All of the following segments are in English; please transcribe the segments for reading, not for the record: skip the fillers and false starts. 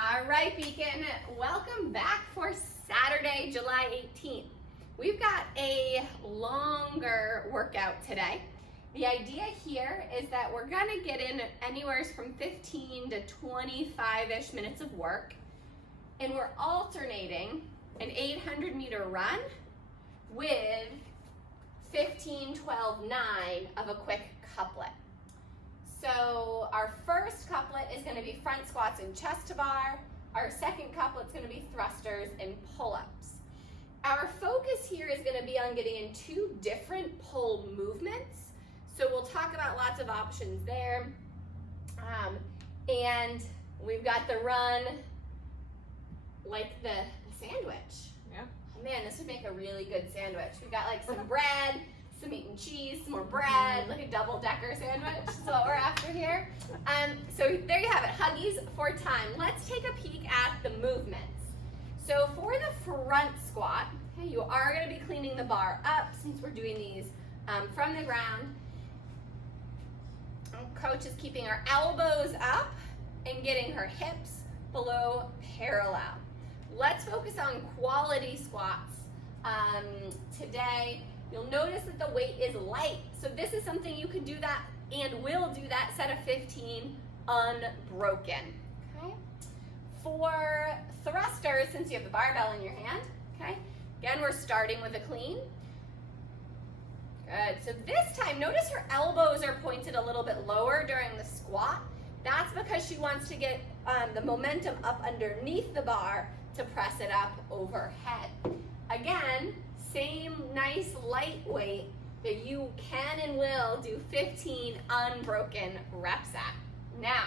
All right, Beacon, welcome back for Saturday, July 18th. We've got a longer workout today. The idea here is that we're gonna get in anywhere from 15 to 25-ish minutes of work, and we're alternating an 800-meter run with 15, 12, 9 of a quick couplet. So our first couplet is going to be front squats and chest to bar. Our second couplet is going to be thrusters and pull-ups. Our focus here is going to be on getting in two different pull movements. So we'll talk about lots of options there. And we've got the run like the sandwich. Yeah. Oh man, this would make a really good sandwich. We've got like some bread, some meat and cheese, some more bread, like a double-decker sandwich is what we're after here. So there you have it, Huggies for time. Let's take a peek at the movements. So for the front squat, okay, you are going to be cleaning the bar up since we're doing these from the ground. Coach is keeping her elbows up and getting her hips below parallel. Let's focus on quality squats today. You'll notice that the weight is light. So this is something you can do that and will do that set of 15 unbroken. Okay. For thrusters, since you have the barbell in your hand, okay, again, we're starting with a clean. Good. So this time, notice her elbows are pointed a little bit lower during the squat. That's because she wants to get the momentum up underneath the bar to press it up overhead. Again, same nice lightweight that you can and will do 15 unbroken reps at. Now,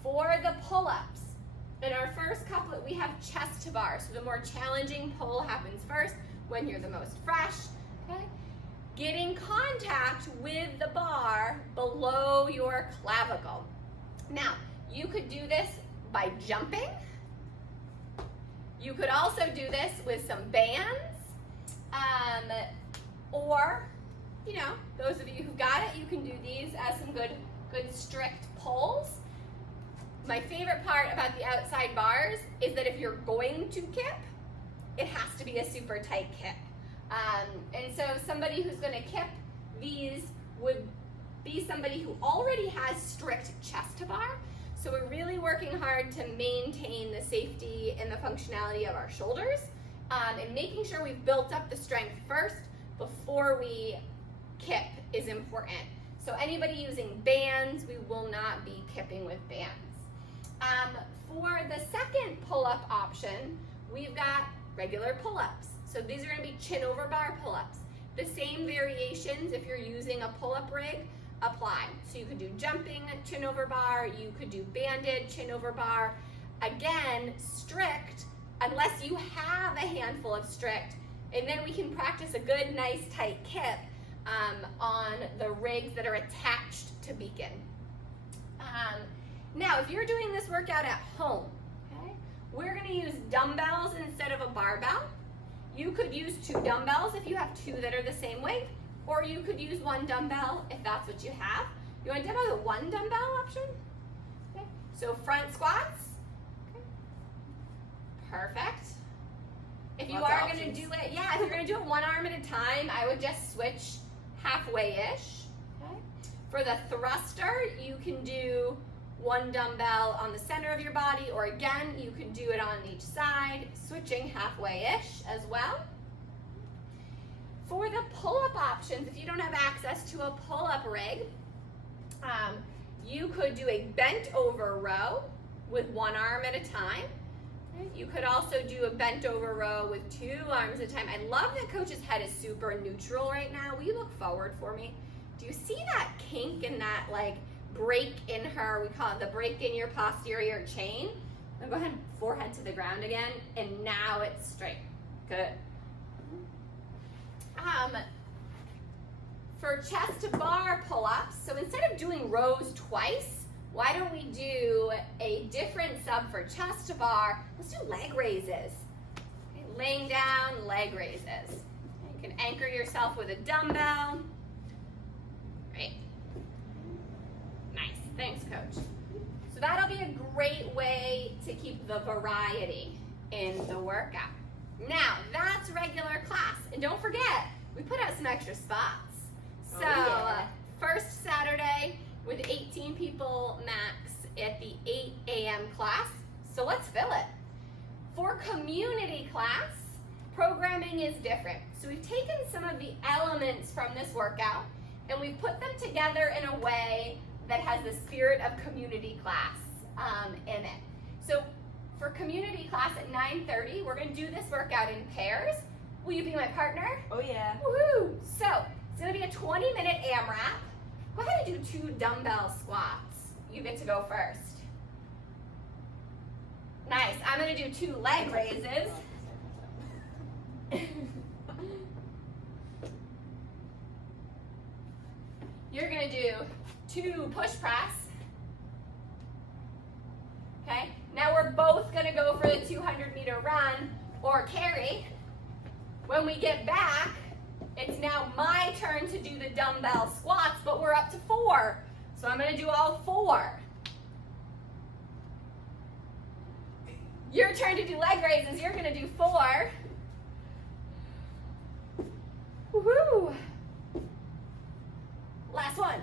for the pull-ups, in our first couplet, we have chest to bar. So the more challenging pull happens first when you're the most fresh, okay? Getting contact with the bar below your clavicle. Now, you could do this by jumping. You could also do this with some bands. Or, you know, those of you who got it, you can do these as some good strict pulls. My favorite part about the outside bars is that if you're going to kip, it has to be a super tight kip. And so somebody who's going to kip these would be somebody who already has strict chest to bar. So we're really working hard to maintain the safety and the functionality of our shoulders, and making sure we've built up the strength first before we kip is important. So anybody using bands, we will not be kipping with bands. For the second pull-up option, we've got regular pull-ups. So these are going to be chin over bar pull-ups. The same variations, if you're using a pull-up rig, apply. So you could do jumping chin over bar, you could do banded chin over bar. Again, strict, unless you have a handful of strict, and then we can practice a good, nice, tight kip on the rigs that are attached to Beacon. Now, if you're doing this workout at home, okay, we're gonna use dumbbells instead of a barbell. You could use 2 dumbbells if you have 2 that are the same weight, or you could use 1 dumbbell if that's what you have. You want to demo the 1 dumbbell option? Okay. So front squats. Okay. Perfect. If you are going to do it, if you're going to do it 1 arm at a time, I would just switch halfway-ish. Okay. For the thruster, you can do 1 dumbbell on the center of your body, or again, you can do it on each side, switching halfway-ish as well. For the pull-up options, if you don't have access to a pull-up rig, you could do a bent over row with 1 arm at a time. You could also do a bent over row with 2 arms at a time. I love that Coach's head is super neutral right now. Will you look forward for me? Do you see that kink and that like break in her? We call it the break in your posterior chain. Now go ahead and forehead to the ground again, and now it's straight. Good. For chest to bar pull-ups, so instead of doing rows twice, why don't we do a different sub for chest to bar? Let's do leg raises. Okay, laying down, leg raises. You can anchor yourself with a dumbbell. Great. Nice. Thanks, Coach. So that'll be a great way to keep the variety in the workout. Now, that's regular class. And don't forget, we put out some extra spots. So, first Saturday with 18 people max at the 8 a.m. class. So let's fill it. For community class, programming is different. So we've taken some of the elements from this workout and we've put them together in a way that has the spirit of community class in it. So for community class at 9:30, we're gonna do this workout in pairs. Will you be my partner? Oh yeah. Woohoo! So it's gonna be a 20-minute AMRAP. Go ahead and do 2 dumbbell squats. You get to go first. Nice. I'm gonna do 2 leg raises. You're gonna do 2 push press. Okay, now we're both gonna go for the 200-meter run or carry. When we get back, it's now my turn to do the dumbbell squats, but we're up to 4. So I'm gonna do all 4. Your turn to do leg raises, you're gonna do 4. Woohoo! Last one.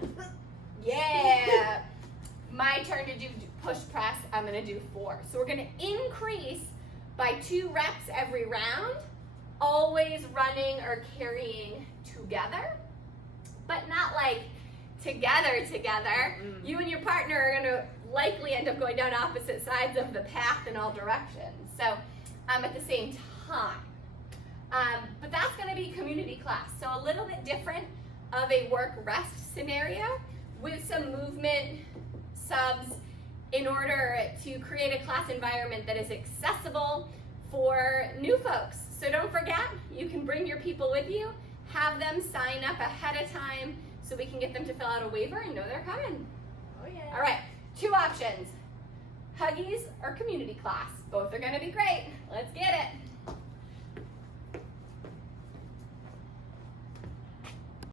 Yeah. My turn to do push press, I'm gonna do 4. So we're gonna increase by 2 reps every round, always running or carrying together, but not like together. You and your partner are gonna likely end up going down opposite sides of the path in all directions. So at the same time. But that's gonna be community class. So a little bit different of a work-rest scenario with some movement subs in order to create a class environment that is accessible for new folks. So don't forget, you can bring your people with you, have them sign up ahead of time so we can get them to fill out a waiver and know they're coming. Oh yeah. All right, 2 options, Huggies or community class. Both are gonna be great. Let's get it.